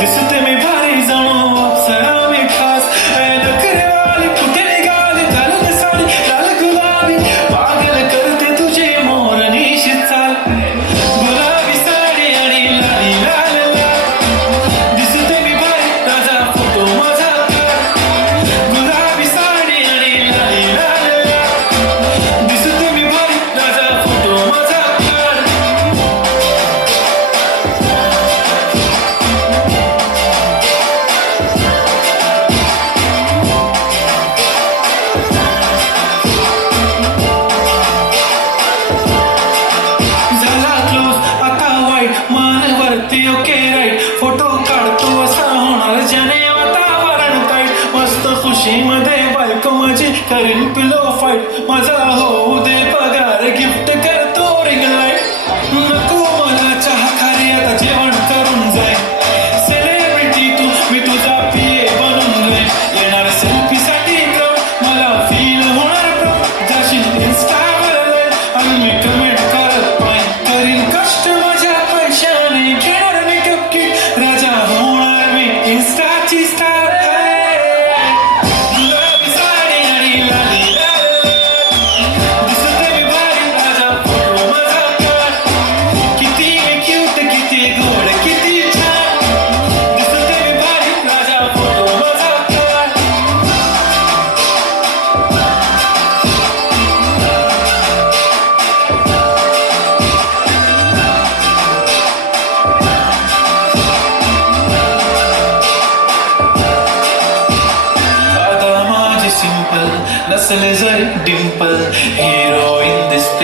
दिसते मी भारी जणू अप्सरा मी खास नखरेवाली कुठे निघाली घालून साडी लाल गुलाबी पागल करते तुझे मोरनीशी चाल गुलाबी साडी आणि लाली लाल लाल दिसते मी भारी राजा फोटो माझा काढ गुलाबी साडी आणि लाली लाल लाल दिसते मी भारी राजा फोटो माझा काढ झाला क्लोज आता वाईट मानवरती ओके राईट फोटो काढतो असा होणार ज्याने वातावरण टाईट मस्त खुशीमध्ये बायको माझी करीन पिलो फाईट माझा होऊ दे पगार गिफ्ट करतो रिंग लाईट नको मला चहा खारी आता जेवण करून जाय सेलिब्रिटी तू मी तुझा पिये बनून जाईन येणार सेल्फी साठी क्रम मला फील होणार प्रम जाशील इन्स्टावर आणि मी कमेंट करत नाही करीन कष्ट माझ्या पैशाने घेणार मी कपकिट राजा होणार मी इन्स्टाची स्टार गुलाबी साडी आणि लाली लाल दिसते मी भारी राजा फोटो माझा काढ किती मी क्यूट किती गोड किती छान दिसते मी भारी राजा फोटो माझा काढ आता माझी सिंपल नसले जरी डिंपल हिरोईन दिसते